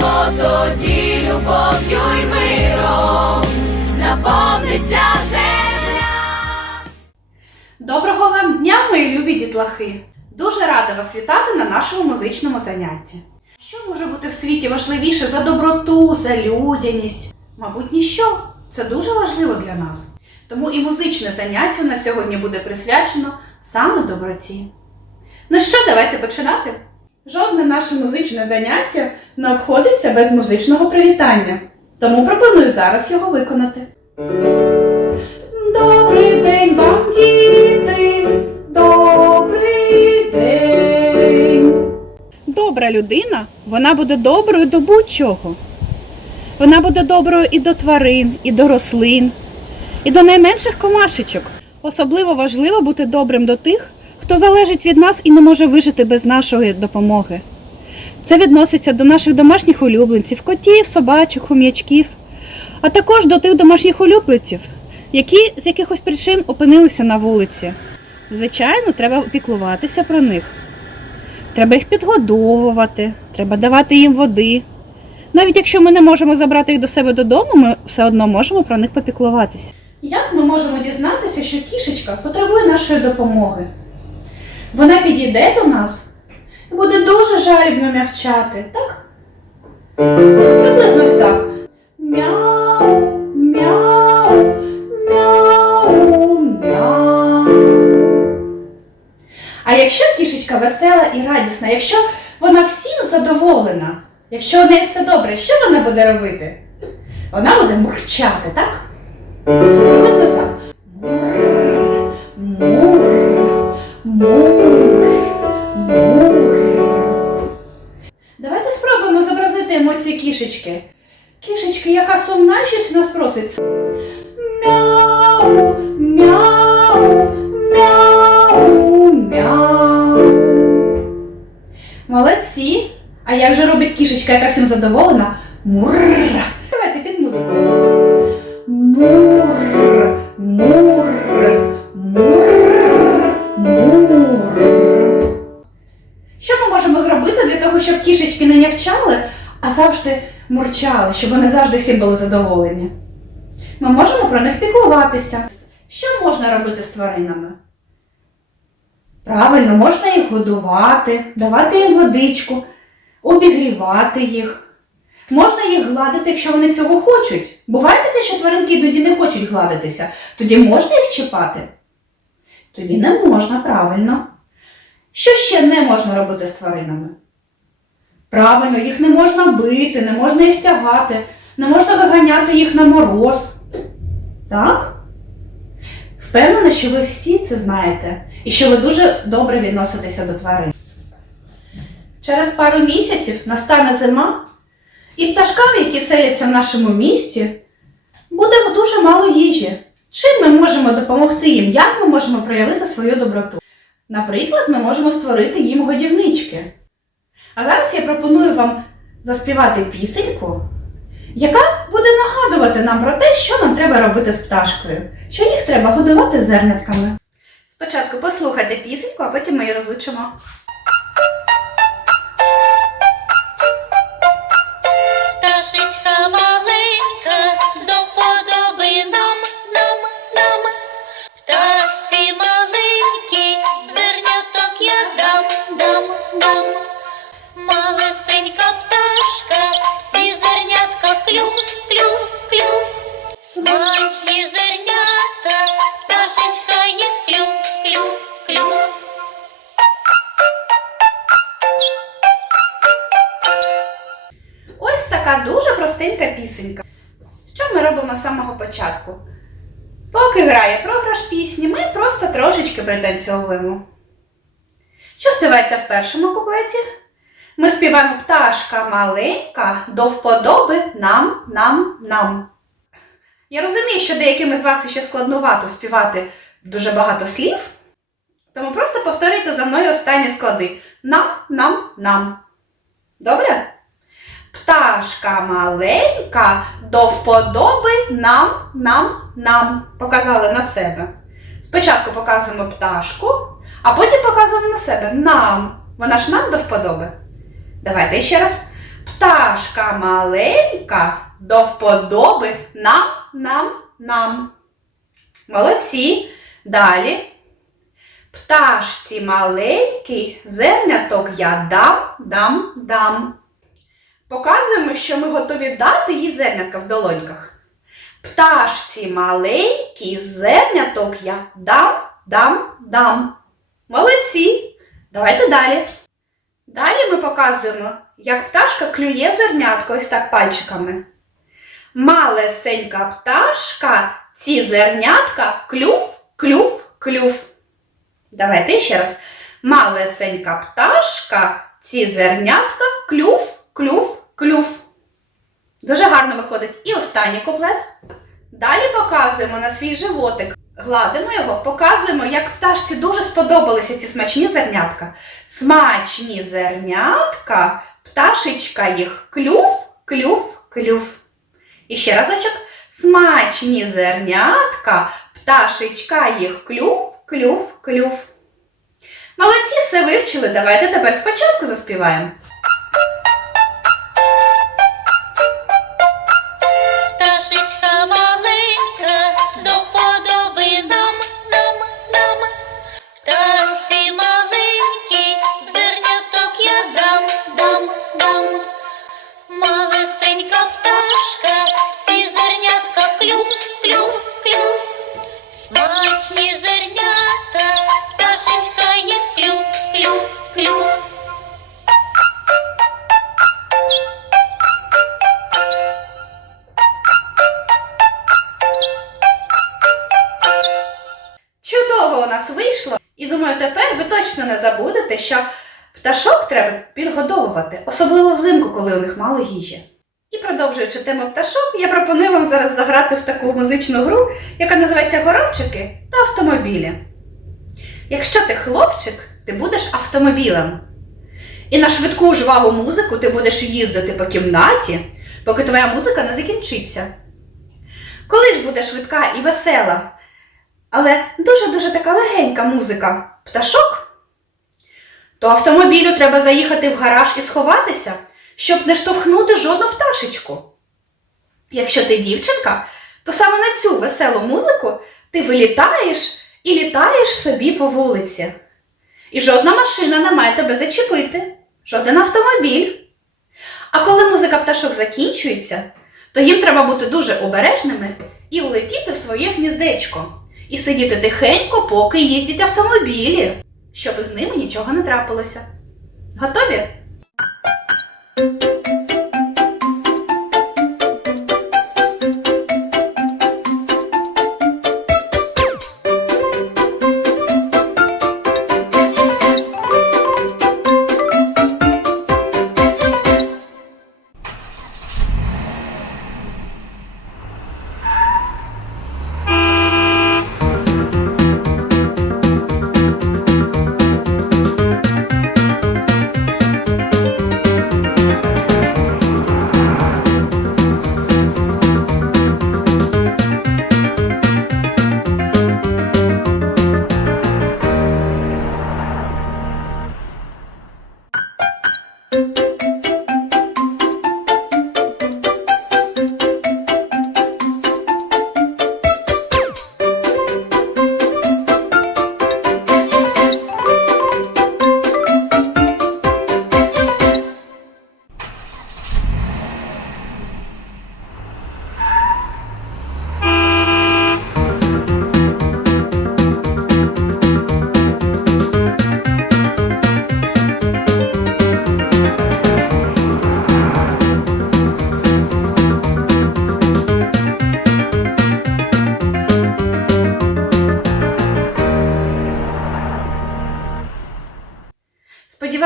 бо тоді любов'ю й миром наповниться земля. Доброго вам дня, мої любі дітлахи! Дуже рада вас вітати на нашому музичному занятті. Що може бути в світі важливіше за доброту, за людяність? Мабуть, ніщо. Це дуже важливо для нас. Тому і музичне заняття у нас сьогодні буде присвячено саме доброті. Ну що, давайте починати. Жодне наше музичне заняття не обходиться без музичного привітання. Тому пропоную зараз його виконати. Добрий день вам, діти! Добрий день! Добра людина, вона буде доброю до будь-чого. Вона буде доброю і до тварин, і до рослин, і до найменших комашечок. Особливо важливо бути добрим до тих, хто залежить від нас і не може вижити без нашої допомоги. Це відноситься до наших домашніх улюбленців, котів, собачок, хом'ячків, а також до тих домашніх улюбленців, які з якихось причин опинилися на вулиці. Звичайно, треба піклуватися про них. Треба їх підгодовувати, треба давати їм води. Навіть якщо ми не можемо забрати їх до себе додому, ми все одно можемо про них попіклуватися. Як ми можемо дізнатися, що кішечка потребує нашої допомоги? Вона підійде до нас і буде дуже жалібно м'явчати, так? Приблизно ось так. Мяу, мяу, мяу, мяу. А якщо кішечка весела і радісна, якщо вона всім задоволена, якщо у неї все добре, що вона буде робити? Вона буде мурчати, так? Приблизно ось так. Зобразити кішечки. Кішечки, яка сумна, щось у нас просить. Мяу, мяу, мяу, мяу. Молодці. А як же робить кішечка, яка всім задоволена? Мур. Мурчали, щоб вони завжди всім були задоволені? Ми можемо про них піклуватися. Що можна робити з тваринами? Правильно, можна їх годувати, давати їм водичку, обігрівати їх. Можна їх гладити, якщо вони цього хочуть. Буває таке, що тваринки іноді не хочуть гладитися. Тоді можна їх чіпати? Тоді не можна, правильно. Що ще не можна робити з тваринами? Правильно, їх не можна бити, не можна їх тягати, не можна виганяти їх на мороз. Так? Впевнена, що ви всі це знаєте і що ви дуже добре відноситеся до тварин. Через пару місяців настане зима, і пташкам, які селяться в нашому місті, буде дуже мало їжі. Чим ми можемо допомогти їм? Як ми можемо проявити свою доброту? Наприклад, ми можемо створити їм годівнички. А зараз я пропоную вам заспівати пісеньку, яка буде нагадувати нам про те, що нам треба робити з пташкою, що їх треба годувати зернятками. Спочатку послухайте пісеньку, а потім ми її розучимо. Простенька пісенька. Що ми робимо з самого початку? Поки грає програш пісні, ми просто трошечки пританцьовуємо. Що співається в першому куплеті? Ми співаємо пташка маленька, до вподоби нам, нам, нам. Я розумію, що деяким із вас ще складнувато співати дуже багато слів, тому просто повторюйте за мною останні склади. Нам, нам, нам. Добре? Пташка маленька, до вподоби нам, нам, нам. Показали на себе. Спочатку показуємо пташку, а потім показуємо на себе нам. Вона ж нам до вподоби. Давайте ще раз. Пташка маленька до вподоби нам, нам, нам. Молодці. Далі. Пташці маленький зерняток я дам, дам, дам. Показуємо, що ми готові дати їй зернятка в долоньках. Пташці маленький зерняток я дам, дам, дам. Молодці. Давайте далі. Далі ми показуємо, як пташка клює зернятко ось так пальчиками. Малесенька пташка, ці зернятка клюв, клюв, клюв. Давайте ще раз. Малесенька пташка, ці зернятка клюв, клюв, клюв. Дуже гарно виходить. І останній куплет. Далі показуємо на свій животик. Гладимо його, показуємо, як пташці дуже сподобалися ці смачні зернятка. Смачні зернятка, пташечка їх клюв, клюв, клюв. І ще разочок. Смачні зернятка, пташечка їх клюв, клюв, клюв. Молодці, все вивчили. Давайте тепер спочатку заспіваємо. Чудово у нас вийшло. І думаю, тепер ви точно не забудете, що пташок треба підгодовувати, особливо взимку, коли у них мало їжі. І продовжуючи тему пташок, я пропоную вам зараз заграти в таку музичну гру, яка називається Горобчики та автомобілі. Якщо ти хлопчик, ти будеш автомобілем. І на швидку жваву музику ти будеш їздити по кімнаті, поки твоя музика не закінчиться. Коли ж буде швидка і весела, але дуже-дуже така легенька музика пташок, то автомобілю треба заїхати в гараж і сховатися, щоб не штовхнути жодну пташечку. Якщо ти дівчинка, то саме на цю веселу музику ти вилітаєш і літаєш собі по вулиці. І жодна машина не має тебе зачепити, жоден автомобіль. А коли музика пташок закінчується, то їм треба бути дуже обережними і улетіти в своє гніздечко, і сидіти тихенько, поки їздять автомобілі, щоб з ними нічого не трапилося. Готові?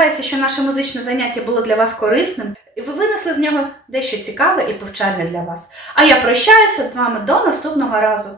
Сподіваюся, що наше музичне заняття було для вас корисним, і ви винесли з нього дещо цікаве і повчальне для вас. А я прощаюся з вами до наступного разу.